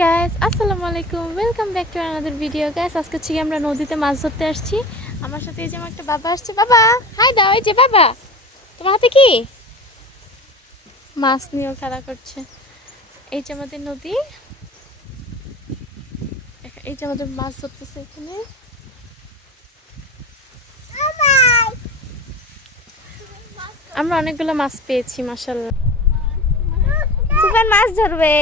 guys আসসালামু আলাইকুম welcome back to another video guys আজকে হচ্ছে আমরা নদীতে মাছ ধরতে আসছি আমার সাথে এই যে আমার একটা বাবা আসছে বাবা হাই দাও এই যে বাবা তোমার হাতে কি মাছ নিয়ে খেলা করছে এই যে আমাদের নদী এই যে আমাদের মাছ ধরতেছে এখানে আমরা অনেকগুলো মাছ পেয়েছি মাশাআল্লাহ সুপার মাছ ধরবে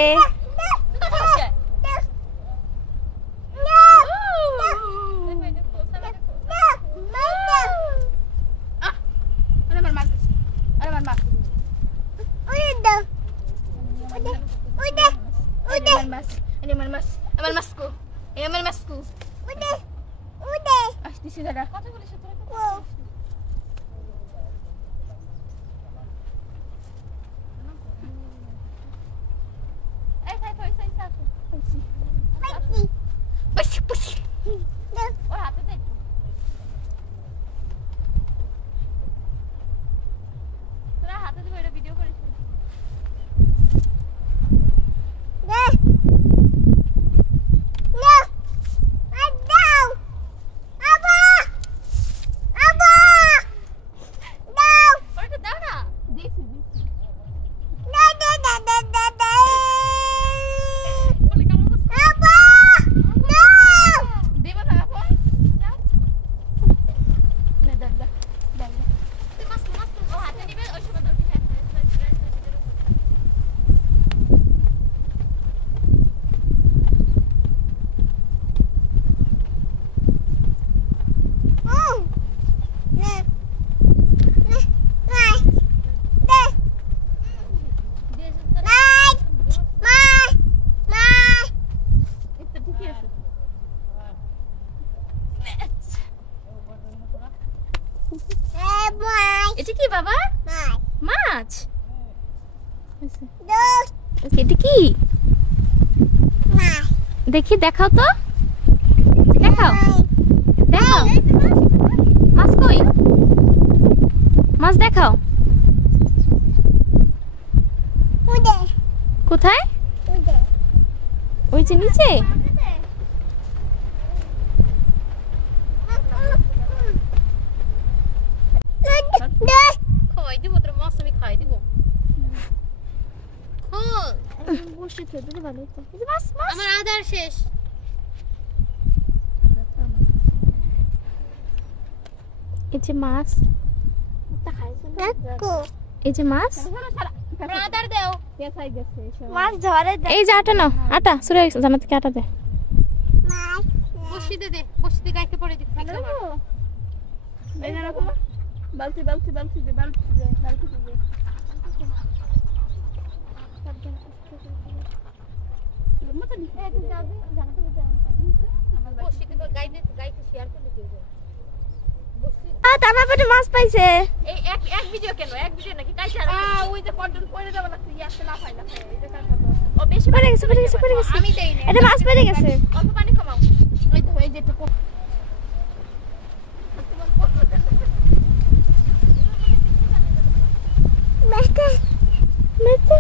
এটা কি বাবা মাছ এটা কি দেখি দেখাও তো দেখাও দেখাও মাছ কই মাছ দেখাও কোথায় ওই যে নিচে আমার আধার শেষ এই যে মাছ এই যে মাছ আধার দাও মাছ ধরে এই যে আটা নাও আটা সরে জানা থেকে আটা দে বসিতে দে বসিতে গাইতে পড়ে দিতে এই না রাখো বালতি বালতি বালতি দে বালতি দে বালতি দে মাছ পাইছে এই এক ভিডিও কেন এক ভিডিও নাকি কাইছে ওই যে কন্ট্রোল করে দেব না তুই আসলে না পাইলা এই যে কাটা ও বেশি পড়ে গেছে আমি দেই না এটা মাছ পড়ে গেছে অল্প পানি কমাও ওই তো এই যে একটু মেতে মেতে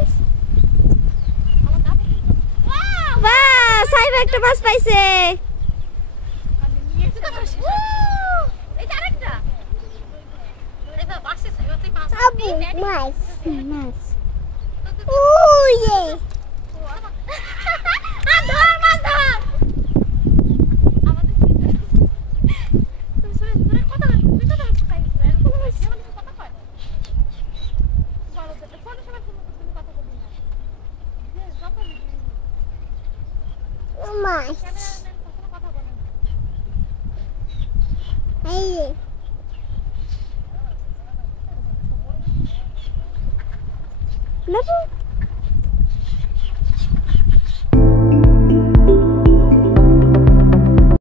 বাহ সাইব একটা মাছ পাইছে আমি নিয়েছি তো এই যে আরেকটা এটা বাসে সাইবতে মাছ মাছ ওয়ে ধর মাছ ধর আমাদের তুমি সরে কথা বল তুই কথা বল খাই যেমন কথা কয় বলো তো ফোন সময় তুমি কথা বলবি না যে কথা মাছ কথা বলেন এই লেবু